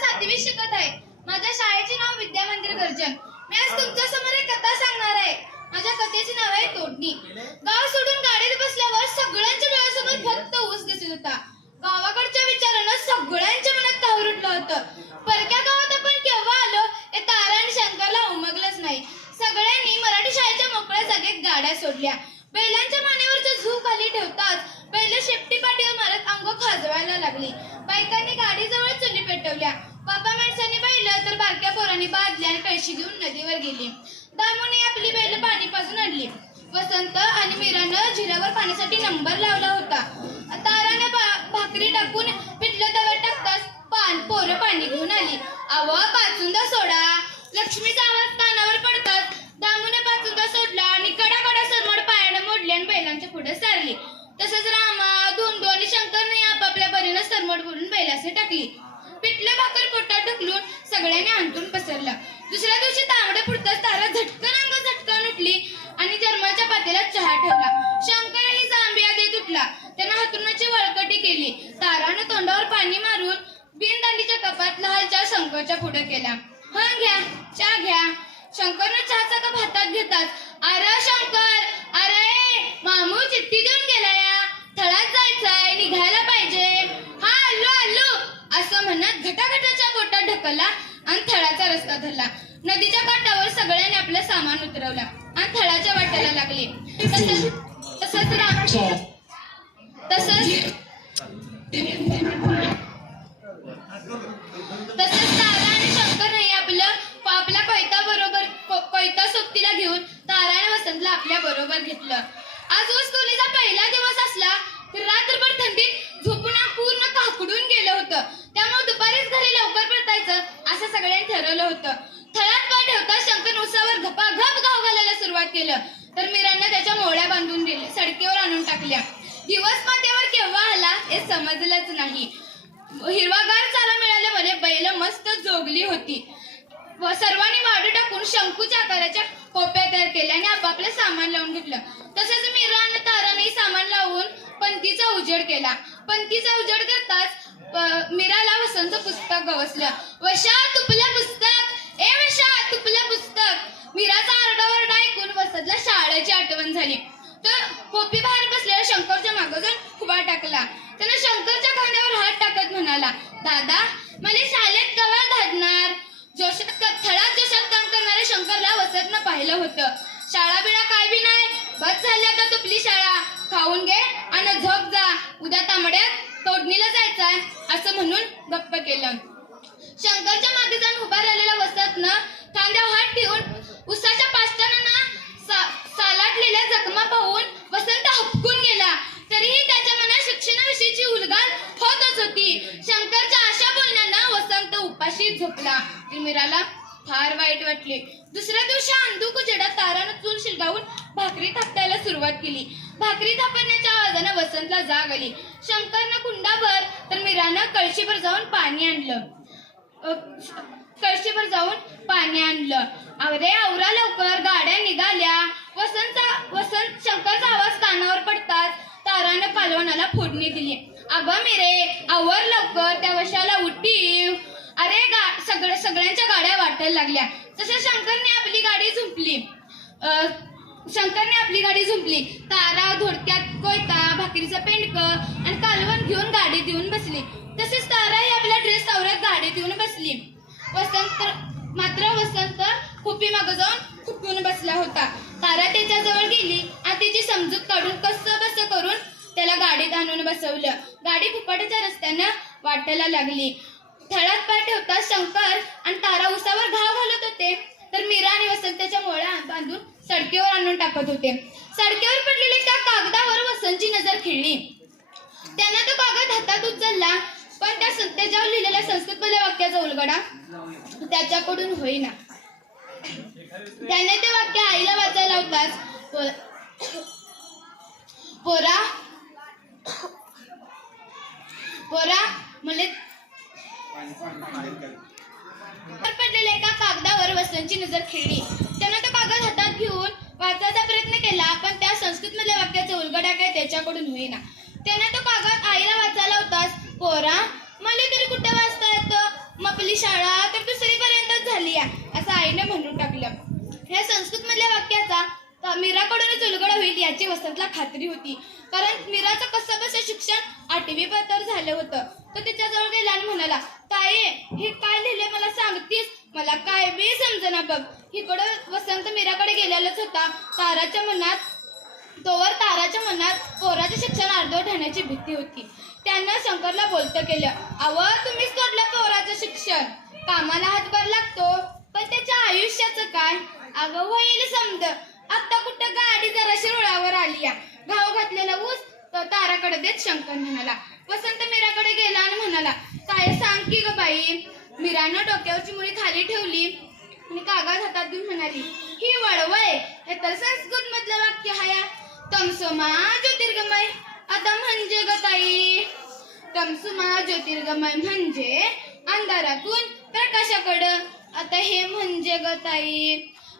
सातवी शिकत आहे. माझ्या शाळेचे नाव विद्या मंदिर गर्जन. मी आज तुमच्यासमोर एक कथा सांगणार आहे. माझ्या कथेचे नाव आहे तोडणी. गाव सोडून गाडीत बसल्यावर सगळ्यांच्या डोळ्यासमोर फक्त ऊस दिसत होता. गावाकडच्या विचारानं सगळ्यांच्या मनात तावर उठलं होतं. परक्या गावात आपण केव्हा आलो हे तारा आणि शंकरला उमगलंच नाही. सगळ्यांनी मराठी शाळेच्या मोकळ्या जागेत गाड्या सोडल्या. बैलांच्या मानेवरच्या झू खाली ठेवताच बैल शेपटी पाठीवर मारत अंग खाजवायला लागली. बायकांनी गाडीजवळच पेटवल्या. बाबा माणसांनी पाहिलं तर बारक्या पोरांनी बादल्या आणि कळशी घेऊन नदीवर गेली. दामूने आपली बैल पाणी पाजून आणली. वसंत आणि मीरानं झिरावर पाण्यासाठी नंबर लावला होता. तारानं भाकरी टाकून पिठलं तव्यात टाकताच पान पोरं पाणी घेऊन आली. अव पाचुंदा सोडा. लक्ष्मीचा आवाज कानावर पडतात दामूने पाचुंदा सोडला आणि कडा कडा सरमोड पायानं मोडली आणि बैलांच्या पुढे सारली. तसंच रामा धोंडू आणि शंकरने आपापल्या परीनं सरमोड बोलून बैलासे टाकली. पिठलं भाकर पोटात ढकलून सगळ्यांनी अंतून पसरलं. दुसऱ्या दिवशी तांबड्या पुरताच तारा झटकन अंग झटकन उठली आणि जर्मलच्या पातेला चहा ठेवला. शंकरही जांभिया देत उठला. त्यानं हातरुणाची वळकटी केली. तारानं तोंडावर पाणी मारून बिनदांडीच्या कपात लाल चहा शंकरच्या पुढे केला. हा घ्या चहा घ्या. शंकरनं चहाचा कप हातात घेताच अरे शंकर अरे मामू चिठ्ठी देऊन गेला या थळात जायचंय निघायला पाहिजे. असं म्हणत घटाघटाच्या बोटात ढकलला आणि थळाचा रस्ता धरला. नदीच्या काठावर सगळ्यांनी आपलं सामान उतरवलं आणि थळाच्या वाटेला लागले. तसंच तसंच तसंच तारा आणि शंकर नाही आपलं आपल्या पैता बरोबर पैता सोबतीला घेऊन तारा आणि वसंतला आपल्या बरोबर घेतलं. आज वस्तू पहिला दिवस असला तर रात्रभर थंडीत झोपून पूर्ण काकडून गेलं होतं त्यामुळे दुपारीच घरी लवकर परतायचं असं सगळ्यांनी ठरवलं होतं थळात पाय ठेवता शंकर उसावर घपाघप घाव घालायला सुरुवात केलं तर मीरांना त्याच्या मोळ्या बांधून दिल्या सडकीवर आणून टाकल्या दिवस माथ्यावर केव्हा समजलंच नाही. हिरवागार चाला मिळाल्यामुळे बैल मस्त जोगली होती. व सर्वांनी वाढू टाकून शंकूच्या आकाराच्या कोप्या तयार केल्या आणि आपापलं सामान लावून घेतलं. तसंच मीरा आणि ताराने सामान लावून पंतीचा उजेड केला. पंतीचा उजेड करताच मीराला वसंत पुस्तक गवसलं. वशात तुपलं पुस्तक ए वशा तुपलं पुस्तक मीराचा आरडाओरडा ऐकून वसंतला शाळेची आठवण झाली तर पोपी बाहेर बसलेल्या शंकरच्या मागं जाऊन उभा टाकला त्यानं शंकरच्या खांद्यावर हात टाकत म्हणाला दादा मला शाळेत कवा धाडणार जोशात थळात जोशात काम करणाऱ्या पाहिलं होतं. शाळा बिळा काय बी नाही बस झाली आता तुपली शाळा. खाऊन घे आणि झोप जा. उद्या तांबड्यात तोडणीला जायचंय असं म्हणून गप्प केलं. शंकरच्या मागे जाऊन उभा राहिलेला वसंतनं खांद्यावर हात ठेवून उसाच्या पाष्टानं ना सा- सालाटलेल्या जखमा पाहून वसंत हपकून गेला. तरीही त्याच्या मनात शिक्षणाविषयीची उलगाल होतच होती. शंकरच्या अशा बोलण्यानं वसंत उपाशी झोपला. मिराला फार वाईट वाटले. दुसऱ्या दिवशी अंधुक उजेडात तारानं चूल शिरगावून भाकरी थापटायला सुरुवात केली. भाकरी थापण्याच्या आवाजानं वसंतला जाग आली. शंकरनं कुंडाभर तर मीरानं कळशीभर जाऊन पाणी आणलं. कळशीभर जाऊन पाणी आणलं. अरे आवरा लवकर गाड्या निघाल्या. वसंतचा वसंत शंकरचा आवाज कानावर पडताच तारानं पालवणाला फोडणी दिली. अगं मिरे आवर लवकर त्या वशाला उठीव. अरे गा सगळ्या सगळ्यांच्या गाड्या वाटायला लागल्या. तसं शंकरने आपली गाडी झुंपली. शंकरने आपली गाडी झुंपली. तारा धोडक्यात कोयता भाकरीचं पेंडक आणि कालवण घेऊन गाडी देऊन बसली. तसेच ताराही आपल्या ड्रेस आवरत गाडी देऊन बसली. वसंत मात्र वसंत खुपी मागं जाऊन खुपून बसला होता. तारा त्याच्याजवळ गेली आणि त्याची समजूत काढून कसं बस करून त्याला गाडीत आणून बसवलं. गाडी फुपाट्याच्या रस्त्यानं वाटायला लागली. ठळात पाय ठेवता शंकर आणि तारा उसावर घाव घालत होते. तर मीरा आणि वसंतच्या मोळ्या बांधून सडकेवर आणून टाकत होते. सडकेवर पडलेल्या त्या कागदावर वसंतची नजर खिळली. त्यांना तो कागद हातात उचलला पण त्या सं- त्याच्यावर लिहिलेल्या संस्कृतमधल्या वाक्याचा उलगडा त्याच्याकडून होईना. त्याने ते वाक्य आईला वाचायला होताच पोरा पोरा मुले पडलेल्या एका कागदावर वसंतची नजर खेळली. त्यानं तो कागद हातात घेऊन वाचायचा प्रयत्न केला पण त्या संस्कृत मधल्या वाक्याचा उलगडा काय त्याच्याकडून होईना. त्याने तो कागद आईला वाचायला होताच पोरा मला तरी कुठे वाचता येतं? मपली आपली शाळा तर दुसरीपर्यंतच झाली आहे असं आईने म्हणून टाकलं. ह्या संस्कृत मधल्या वाक्याचा मीराकडूनच उलगडा होईल याची वसंतला खात्री होती. कारण मीराचं कसं कसं शिक्षण आठवी पत्र झालं होतं. तो तिच्याजवळ गेला आणि म्हणाला काय हे काय लिहिले मला सांगतीस? मला काय बी समजना बघ. इकडं वसंत मीराकडे गेलेलाच होता. ताराच्या मनात तोवर ताराच्या मनात पोराचे शिक्षण अर्धवट ठेवण्याची भीती होती. त्यानं शंकरला बोलतं केलं अव तुम्हीच तोडलं पोराचं शिक्षण. कामाला हातभार लागतो पण त्याच्या आयुष्याचं काय? अगं होईल समज. आता कुठं गाडी जराशी रुळावर आली या घाव घातलेला ऊस तर ताराकडे देत शंकर म्हणाला वसंत मीराकडे गेला आणि म्हणाला काय सांग की ग बाई? मीरानं डोक्यावरची मुळी खाली ठेवली आणि कागद हातात घेऊन म्हणाली ही वळवय हे तर संस्कृत मधलं वाक्य हाया. तमसोमा ज्योतिर्गमय आता म्हणजे ग ताई? तमसुमा ज्योतिर्गमय म्हणजे अंधारातून प्रकाशाकडं आता हे म्हणजे ग ताई.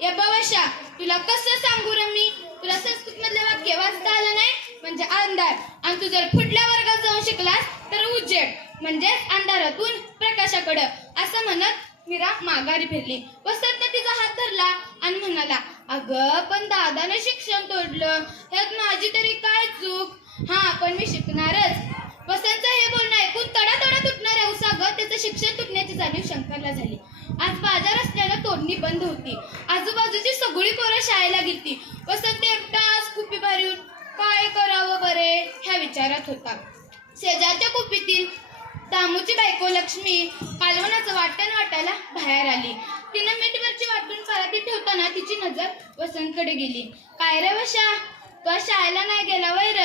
या बवशा तुला कसं सांगू र मी? तुला संस्कृत मधलं वाक्य वाचता आलं नाही? म्हणजे अंधार. आणि तू जर पुढल्या वर्गात जाऊन शिकलास तर उजेड. म्हणजे अंधारातून प्रकाशाकडं. असं म्हणत मीरा माघारी फिरली. वसंत तिचा हात धरला आणि म्हणाला अगं पण दादानं शिक्षण तोडलं. ह्यात माझी तरी काय चूक? हा पण मी शिकणारच. वसंत हे बोलणं ऐकून तडा तडा तुटणाऱ्या उसागत त्याचं शिक्षण तुटण्याची जाणीव शंकरला झाली. आज बाजार असल्यानं तोडणी बंद होती. आजूबाजूची सगळी पोरं शाळेला गेली वसंत एकटाच भारी भरून काय करावं बरे? ह्या विचारात होता. शेजारच्या कुपीतील दामूची बायको लक्ष्मी कालवणाचं वाटण वाटायला बाहेर आली. तिनं मीठवरची वाटून परातीत ठेवताना तिची नजर वसंतकडे गेली. काय रे वशा? तो शाळेला नाही गेला वैर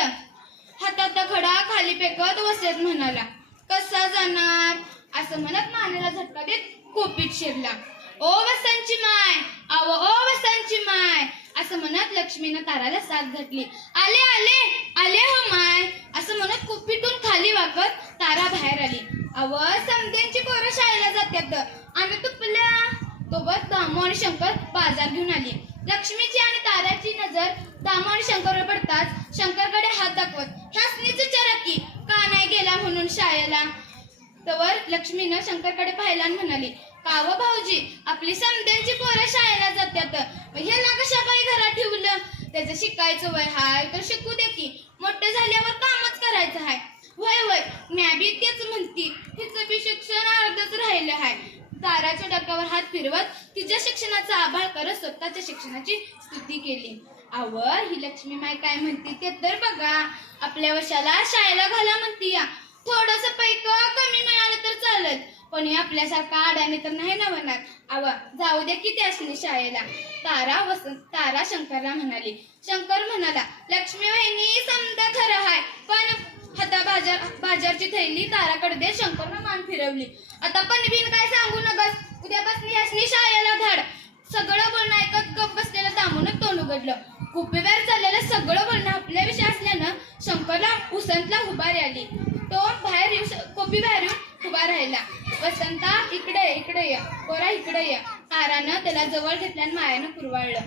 हातात खडा खाली फेकत वसंत म्हणाला. कसा जाणार? असं म्हणत मानेला झटका देत कोपीत शिरला. ओ वसंतची माय आव ओ वसंतची माय असं म्हणत लक्ष्मीनं ताराला साथ घातली. आले आले आले हो माय. असं म्हणत कुपीतून खाली वाकत तारा बाहेर आली. अव समध्यांची पोरं शाळेला जातात आणि तुपल्या. तोबत दामू आणि शंकर बाजार घेऊन आली. लक्ष्मीची आणि ताराची नजर दामू आणि शंकरवर पडताच शंकरकडे हात दाखवत ह्यासनीच विचारा की? का नाही गेला म्हणून शाळेला? तवर लक्ष्मीनं शंकरकडे पाहिला आणि म्हणाली पाव भाऊजी आपली समध्यांची पोरं शाळेला जात्यात मग ह्याला कशा बाई घरात ठेवलं? त्याचं शिकायचं वय हाय तर शिकू दे की. मोठं झाल्यावर कामच करायचं हाय. वय वय म्या बी तेच म्हणती. तिचं बी शिक्षण अर्धच राहिलं हाय. ताराच्या डोक्यावर हात फिरवत तिच्या शिक्षणाचा आभाळ करत स्वतःच्या शिक्षणाची स्तुती केली. आव ही लक्ष्मी माय काय म्हणते ते तर बघा. आपल्या वर्षाला शाळेला घाला म्हणती या. थोडस पैक कमी मिळालं तर चालत. पण हे आपल्यासारखा आड्याने तर नाही ना म्हणणार. आवा जाऊ दे किती असणे शाळेला. तारा वसंत तारा शंकरला म्हणाली. शंकर म्हणाला लक्ष्मी वहिनी समजा खरं हाय. पण हाता बाजार बाजारची थैली ताराकडे दे. शंकरनं मान फिरवली. आता पण बिन काय सांगू नकस उद्यापासून यासनी शाळेला धाड. सगळं बोलणं ऐकत गप बसलेलं दामून तोंड उघडलं. कुपेबाहेर चाललेलं सगळं बोलणं आपल्याविषयी असल्यानं शंकरला उसंतला उभारी आली. तो बाहेर येऊ श- बाहेर येऊन उभा राहिला. वसंता इकडे इकडे ये. कोरा इकडे ये. कारानं त्याला जवळ घेतल्यानं आणि मायानं कुरवाळलं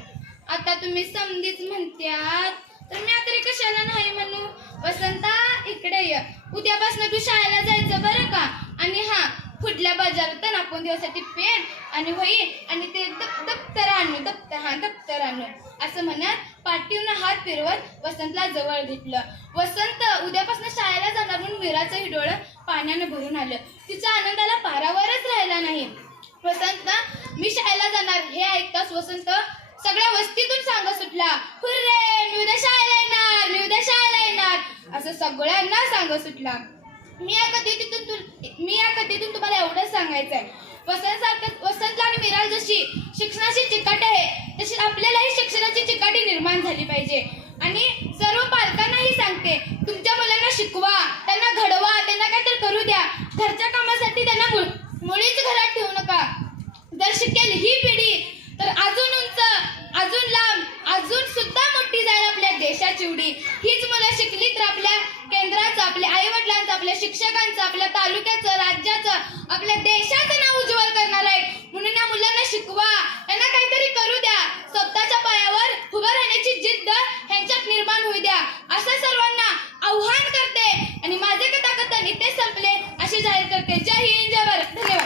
आता तुम्ही समधीच म्हणत्यात तर मी आता कशाला नाही म्हणू? वसंता इकडे ये. उद्यापासून तू शाळेला जायचं बरं का? आणि हा पुढल्या बाजारात ना आपण दिवसाची पेन आणि वही आणि ते दप- दप्तर आणू दप्तर हा दप्तर आणू. असं म्हणत पाठीवनं हात फिरवत वसंतला जवळ घेतलं. वसंत उद्यापासून शाळेला जाणार म्हणून मीराचंही डोळं पाण्यानं भरून आलं. तिचा आनंदाला पारावरच राहिला नाही. वसंत मी शाळेला जाणार. हे ऐकताच वसंत सगळ्या वस्तीतून सांग सुटला. हुर्रे मी उद्या शाळेला येणार मी उद्या शाळेला येणार. असं सगळ्यांना सांग सुटला. मी या कथेतून मी या कथेतून तुम्हाला एवढंच सांगायचं आहे वसंत सारखं वसंतला आणि मिराल जशी शिक्षणाची चिकाट आहे तशी आपल्यालाही शिक्षणाची चिकाटी निर्माण झाली पाहिजे. आणि सर्व पालक आपल्या तालुक्याचं राज्याचं आपल्या देशाचं नाव उज्ज्वल करणार आहेत. म्हणून या मुलांना शिकवा. यांना काहीतरी करू द्या. स्वतःच्या पायावर उभं राहण्याची जिद्द ह्यांच्यात निर्माण होऊ द्या. असं सर्वांना आव्हान करते. आणि माझे कथाकथन इथे संपले. असे जाहीर करते. जय हिंद जय भारत. धन्यवाद.